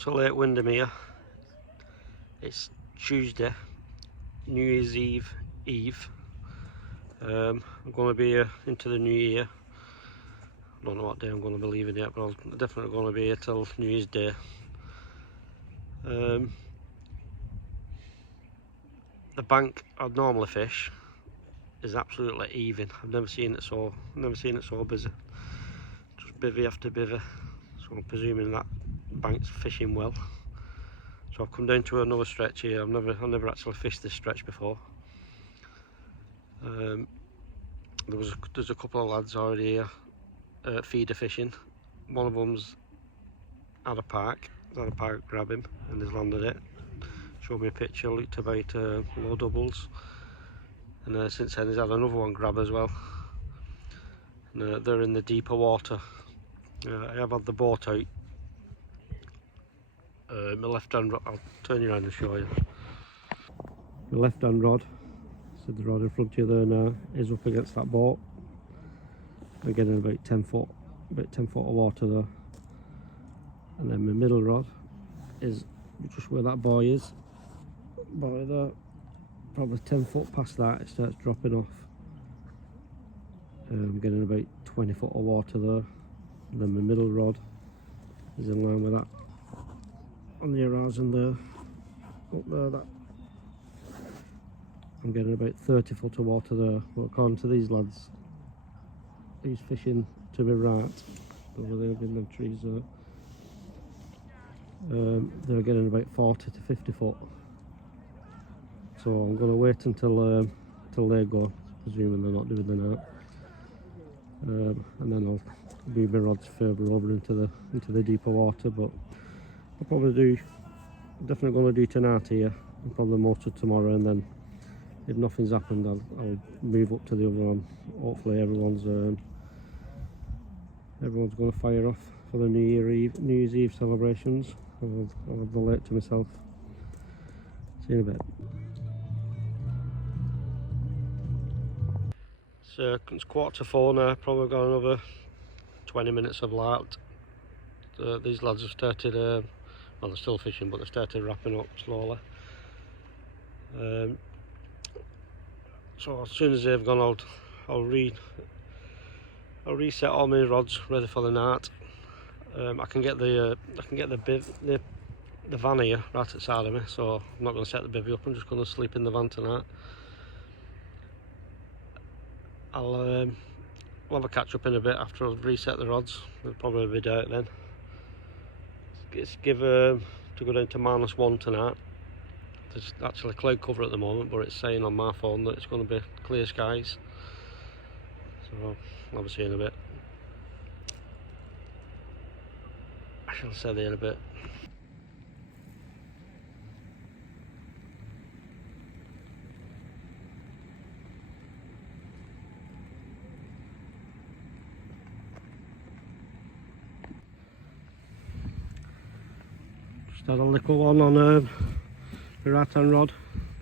up to Lake Windermere. It's Tuesday, New Year's Eve. I'm going to be here into the new year. I don't know what day I'm going to be leaving yet, but I'm definitely going to be here till New Year's Day. The bank I'd normally fish is absolutely heaving. I've never seen it so busy. Just bivvy after bivvy. So I'm presuming that bank's fishing well. So I've come down to another stretch here. I've never actually fished this stretch before. There's a couple of lads already here feeder fishing. One of them's had a pike grab him and he's landed it. Showed me a picture, looked about low doubles, and since then he's had another one grab as well. And they're in the deeper water. I have had the boat out. My left hand rod, I'll turn you around and show you. My left hand rod, so the rod in front of you there now, is up against that boat. I'm getting about 10 foot of water there. And then my middle rod is just where that buoy is. Buoy there, probably 10 foot past that, it starts dropping off. I'm getting about 20 foot of water there. And then my middle rod is in line with that. On the horizon there, up there, that I'm getting about 30 foot of water there. But according to these lads, he's fishing to my right, over there in them trees there. They're getting about 40 to 50 foot. So I'm going to wait until they go, presuming they're not doing the net. And then I'll move my rods further over into the deeper water. But I'll definitely going to do tonight here, and probably most of tomorrow, and then if nothing's happened I'll move up to the other one. Hopefully everyone's going to fire off for the New Year's Eve celebrations. I'll have the lake to myself. See you in a bit. So it's 3:45 now, probably got another 20 minutes of light. These lads have started, well, they're still fishing, but they started wrapping up slowly. So as soon as they've gone out, I'll reset all my rods ready for the night. I can get the van here right outside of me, so I'm not going to set the bivvy up. I'm just going to sleep in the van tonight. I'll have a catch up in a bit after I've reset the rods. It'll probably be dark then. It's to go down to -1 tonight. There's actually cloud cover at the moment, but it's saying on my phone that it's going to be clear skies. So I'll be seeing a bit. I shall say there in a bit. Just had a little one on the right hand rod.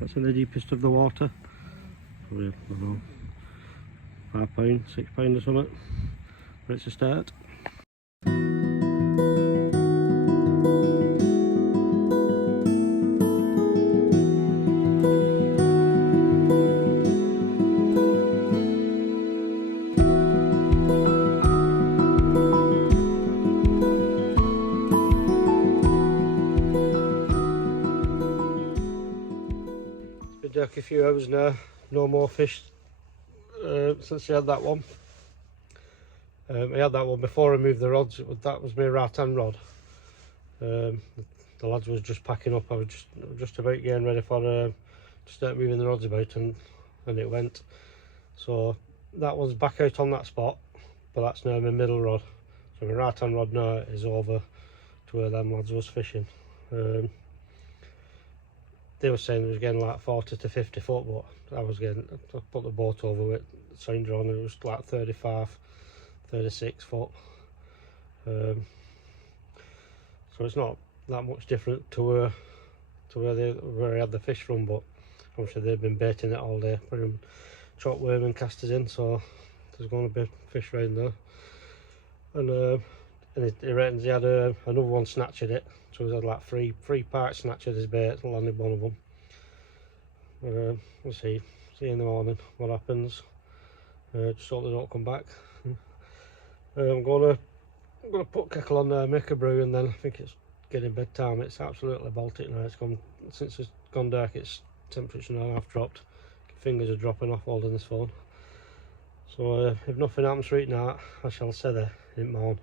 That's in the deepest of the water. Probably, I don't know, £5, £6 or something. But it's a start. A few hours now, no more fish since I had that one. I had that one before I moved the rods. That was my right hand rod. The lads was just packing up. I was just about getting ready for to start moving the rods about, and it went. So that one's back out on that spot, but that's now my middle rod. So my right hand rod now is over to where them lads was fishing. They were saying they was getting like 40 to 50 foot, but I put the boat over with sounder on, and it was like 35, 36 foot. So it's not that much different to where I had the fish from, but obviously they've been baiting it all day, putting chopped worm and casters in, so there's going to be fish around there. And and he reckons he had another one snatched it, so he's had like three Pikes snatched his bait, landed one of them. We'll see in the morning what happens. Just hope they don't come back. I'm gonna put kettle on there, make a brew, and then I think it's getting bedtime. It's absolutely Baltic now. It's gone, since it's gone dark, its temperature now half dropped. Fingers are dropping off holding this phone. So if nothing happens for it now, I shall say there in morn.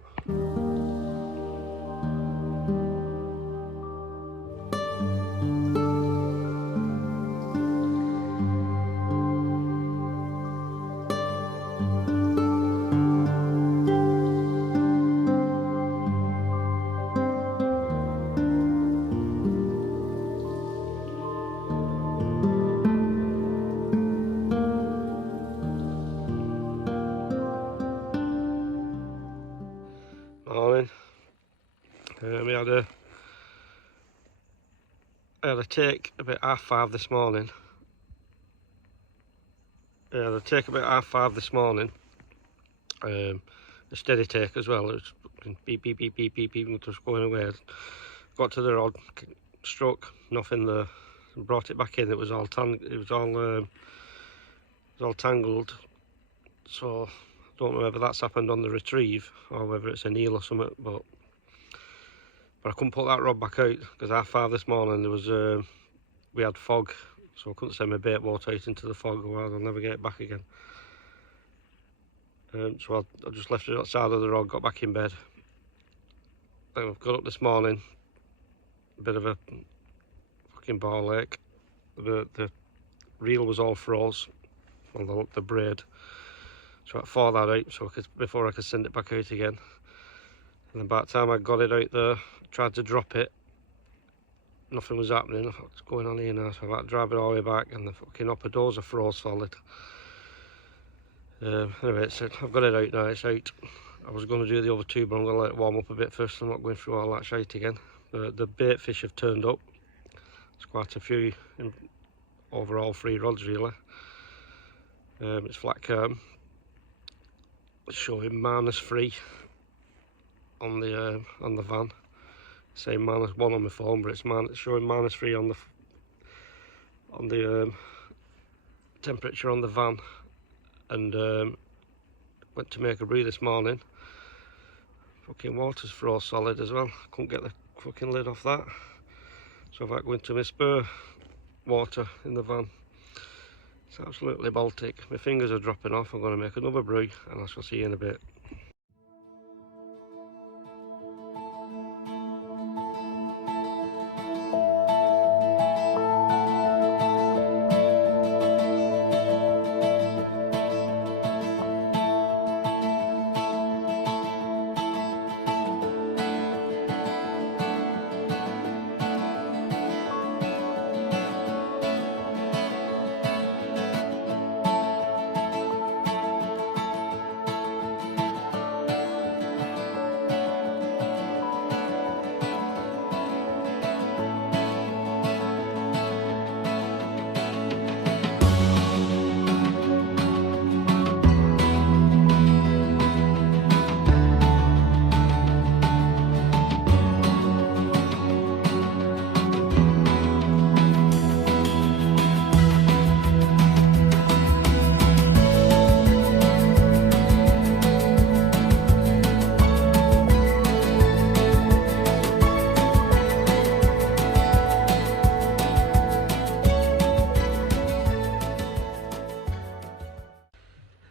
Morning. I had a take about 5:30 this morning. A steady take as well. It was beep beep beep beep beep beep, just going away. Got to the rod, struck, nothing there. Brought it back in. It was all tangled. So I don't know whether that's happened on the retrieve or whether it's an eel or something. But I couldn't put that rod back out because 5:30 this morning there was we had fog, so I couldn't send my bait boat out into the fog, or I'll never get it back again. So I just left it outside of the rod, got back in bed. Then I've got up this morning, a bit of a fucking ball ache. The reel was all froze on the braid, so I thawed that out so before I could send it back out again. And then by the time I got it out there, tried to drop it, nothing was happening. I thought, what's going on here now? So I had to drive it all the way back, and the fucking upper doors are froze solid. Anyway, I've got it out now, it's out. I was going to do the other two, but I'm going to let it warm up a bit first. I'm not going through all that shite again. The bait fish have turned up. It's quite a few over all 3 rods really. It's flat curm. It's showing -3 on the van. It's saying -1 on my phone, but it's showing -3 on the temperature on the van. And went to make a brew this morning. Fucking water's froze solid as well. Couldn't get the fucking lid off that. So I've had to go into my spare water in the van. It's absolutely Baltic. My fingers are dropping off. I'm going to make another brew and I shall see you in a bit.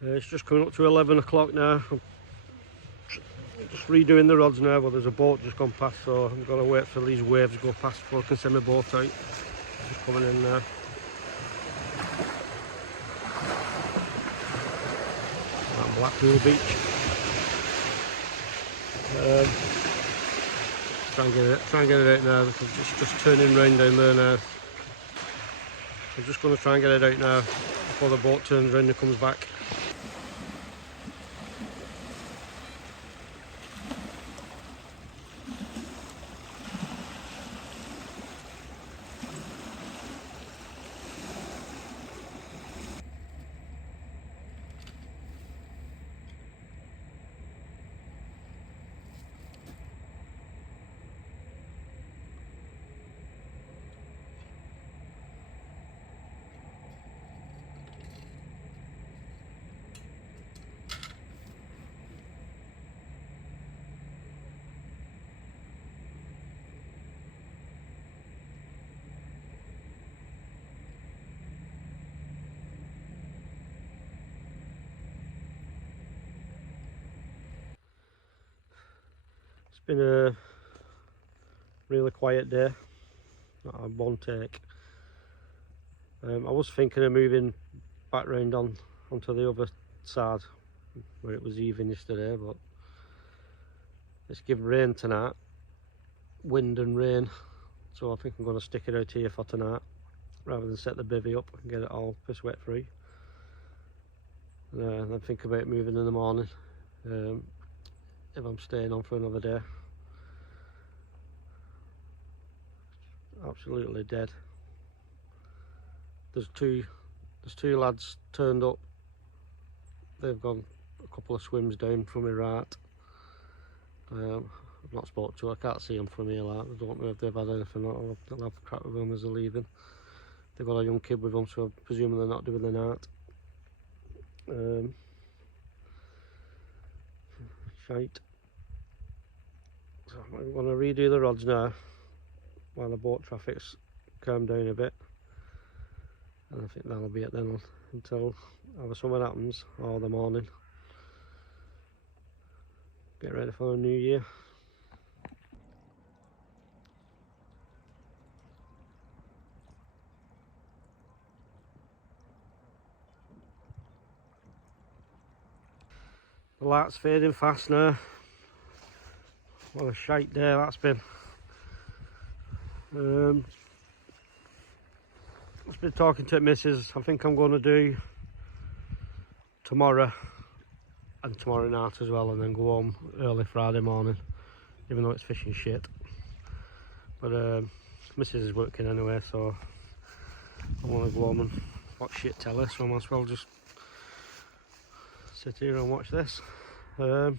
It's just coming up to 11 o'clock now. I'm just redoing the rods now, but there's a boat just gone past, so I'm going to wait for these waves to go past before I can send my boat out. Just coming in now. At Blackpool Beach. Try and get it out now. I'm just turning round down there now. I'm just going to try and get it out now before the boat turns round and comes back. been a really quiet day, not had one take. I was thinking of moving back round onto the other side where it was even yesterday, but it's given rain tonight, wind and rain, so I think I'm going to stick it out here for tonight rather than set the bivvy up and get it all piss wet free. And then think about moving in the morning if I'm staying on for another day. Absolutely dead. There's two lads turned up. They've gone a couple of swims down from my right. I've not spoken to, I can't see them from here. Like, I don't know if they've had anything. I'll have a crack with them as they're leaving. They've got a young kid with them, so I'm presuming they're not doing the night. Shite. So I'm going to redo the rods now while the boat traffic's calmed down a bit, and I think that'll be it then until either something happens or the morning. Get ready for the new year. The light's fading fast now. What a shite day that's been. I've been talking to the missus. I think I'm going to do tomorrow and tomorrow night as well, and then go home early Friday morning, even though it's fishing shit. But missus is working anyway, so I want to go home and watch shit telly, so I might as well just sit here and watch this. Like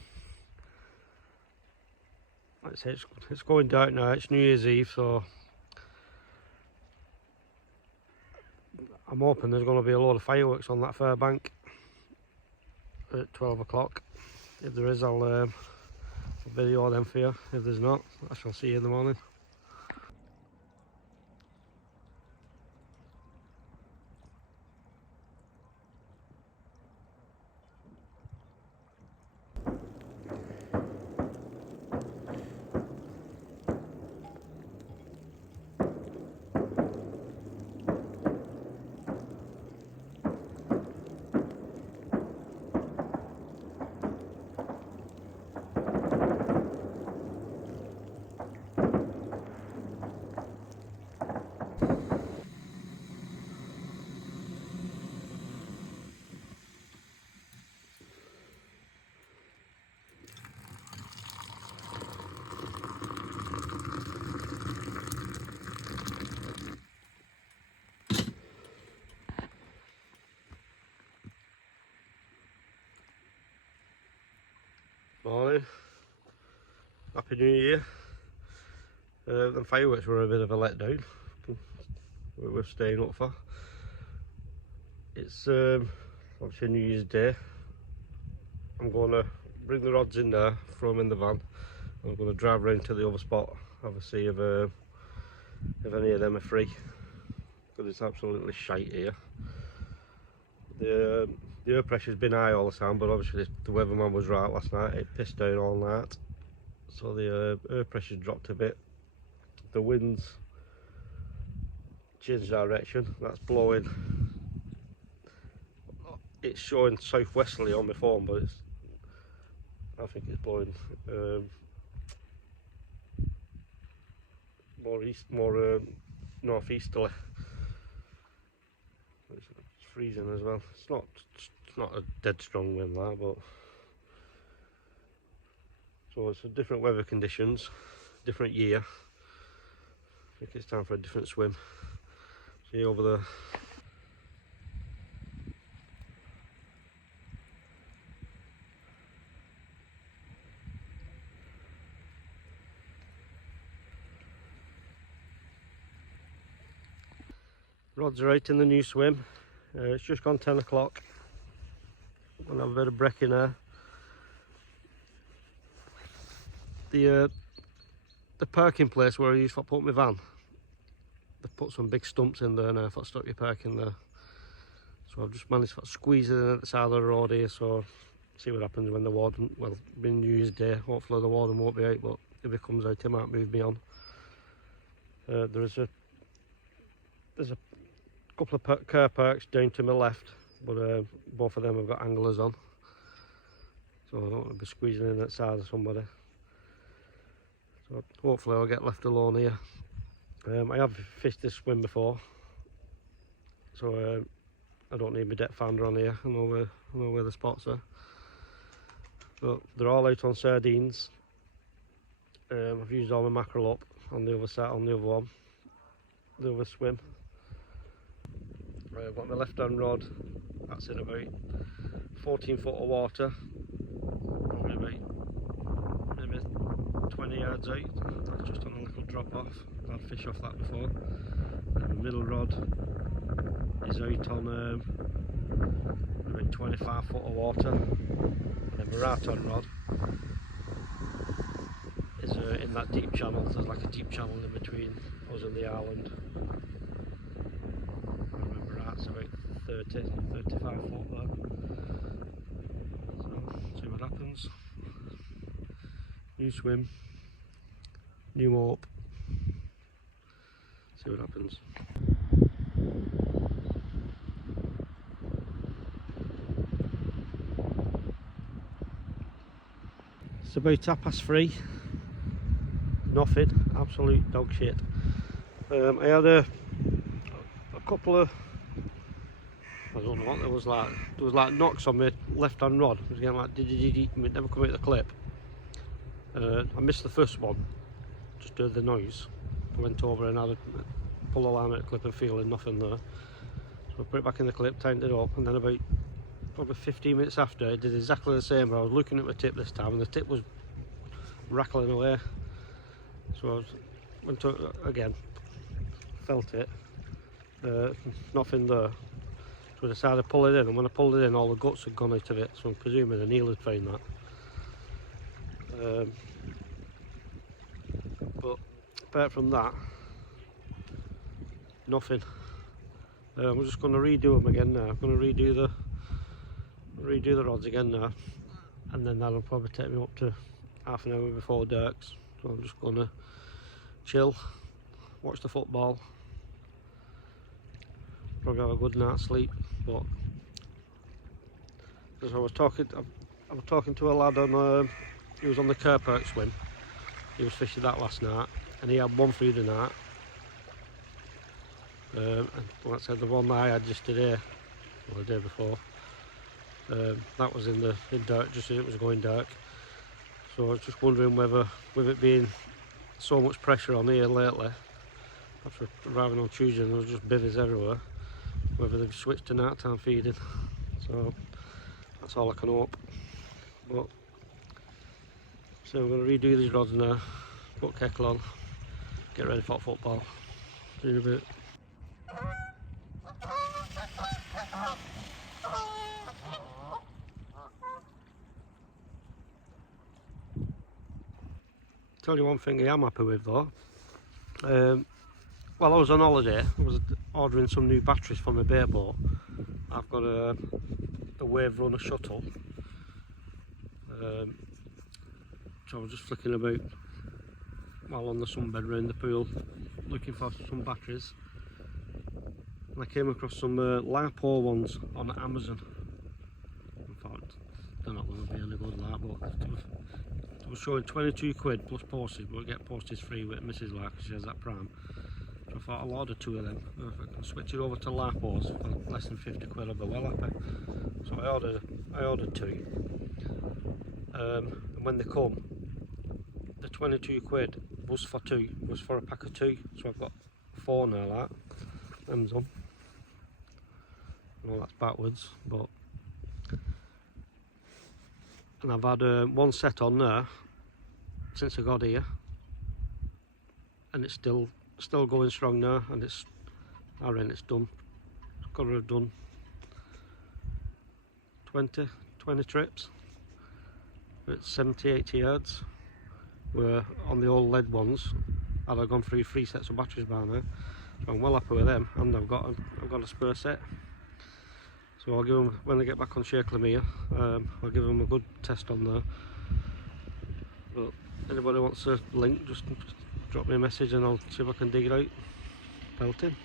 I say, it's going dark now. It's New Year's Eve, so I'm hoping there's going to be a load of fireworks on that far bank at 12 o'clock. If there is, I'll video them for you. If there's not, I shall see you in the morning. Morning. Happy New Year. The fireworks were a bit of a letdown. We're staying up for. It's obviously New Year's Day. I'm going to bring the rods in there, throw them in the van. I'm going to drive round to the other spot, have a see if any of them are free, because it's absolutely shite here. The air pressure's been high all the time, but obviously the weatherman was right last night. It pissed down all night, so the air pressure's dropped a bit. The wind's changed direction. That's blowing. It's showing southwesterly on my phone, but I think it's blowing more northeasterly. It's freezing as well. It's not a dead strong wind there, but so it's a different weather conditions, different year. I think it's time for a different swim. See you over there. Rods are out in the new swim. It's just gone 10 o'clock. I'm going to have a bit of break in there. The parking place where I used to put my van, they've put some big stumps in there now for stop your parking there. So I've just managed to squeeze it in at the side of the road here, so see what happens when the warden, well, being New Year's Day, hopefully the warden won't be out, but if he comes out he might move me on. There's a couple of car parks down to my left, but both of them have got anglers on, so I don't want to be squeezing in that side of somebody. So hopefully I'll get left alone here. I have fished this swim before, so I don't need my depth finder on here. I know where the spots are. But they're all out on sardines. I've used all my mackerel up on the other side, on the other one, the other swim. Right, I've got my left hand rod, that's in about 14 foot of water, probably about maybe 20 yards out. That's just on a little drop off. I've had fish off that before. And the middle rod is out on about 25 foot of water. And then my right hand rod is in that deep channel. There's like a deep channel in between us and the island. I remember that's about 35 foot there. So see what happens. New swim, new hope. See what happens. It's about 3:30. Nothing, absolute dog shit. I had a couple of, I don't know what there was like. There was like knocks on my left hand rod. It was getting like did it never come out the clip. I missed the first one. Just heard the noise. I went over and had a pull the line out of the clip and feeling nothing there. So I put it back in the clip, tightened it up, and then about probably 15 minutes after, it did exactly the same. But I was looking at my tip this time, and the tip was rattling away. So I went to it again, felt it, nothing there. So I decided to pull it in, and when I pulled it in, all the guts had gone out of it. So I'm presuming a Neil had found that. But apart from that, nothing. I'm just going to redo them again now. I'm going to redo the rods again now, and then that'll probably take me up to half an hour before darks. So I'm just going to chill, watch the football, probably have a good night's sleep. But as I was talking to a lad on, he was on the car park swim. He was fishing that last night, and he had one through the night. And like I said, the one that I had just today, or the day before, that was in dark, just as it was going dark. So I was just wondering whether, with it being so much pressure on here lately, after arriving on Tuesday and there was just bivvies everywhere, whether they've switched to nighttime feeding. So that's all I can hope. But so I'm going to redo these rods now, put kettle on, get ready for football. See you in a bit. Tell you one thing I am happy with though. While I was on holiday, I was ordering some new batteries for my bait boat. I've got a Wave Runner shuttle. So I was just flicking about while on the sunbed around the pool, looking for some batteries. And I came across some LiPo ones on Amazon. I thought they're not going to be any good, like, but it was showing 22 quid plus postage, but we get postage free with Mrs. Lark, she has that Prime. So I thought I'll order 2 of them. If I can switch it over to LiPos for less than 50 quid, I'll be well happy. So I ordered 2. And when they come, the 22 quid was for 2, was for a pack of 2. So I've got 4 now, like. Them's on. Well, that's backwards, but. And I've had one set on there since I got here, and it's still going strong now, and I reckon it's done. It's got to have done 20 trips at 70-80 yards, where on the old lead ones I'd have gone through 3 sets of batteries by now. So I'm well happy with them, and I've got a spare set. So I'll give them, when they get back on Sheikh Lamia, I'll give them a good test on there. But Anybody wants a link, just drop me a message and I'll see if I can dig it out. Belting.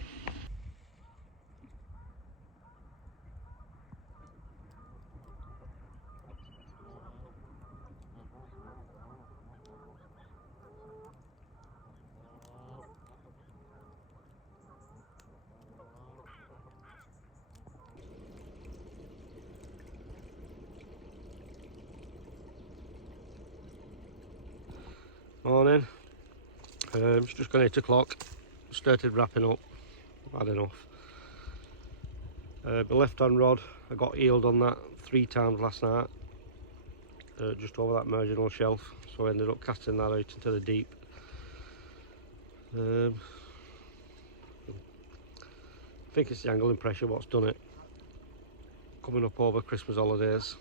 Morning. It's just gone 8 o'clock. Started wrapping up. I've had enough. My left hand rod, I got healed on that 3 times last night. Just over that marginal shelf. So I ended up casting that out into the deep. I think it's the angling pressure what's done it. Coming up over Christmas holidays.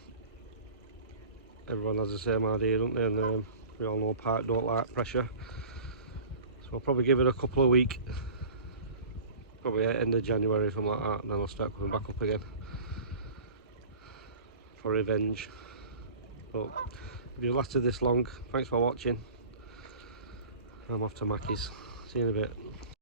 Everyone has the same idea, don't they? And we all know Pike don't like pressure. So I'll probably give it a couple of weeks. Probably end of January or something like that, and then I'll start coming back up again for revenge. But if you've lasted this long, thanks for watching. I'm off to Mackie's. See you in a bit.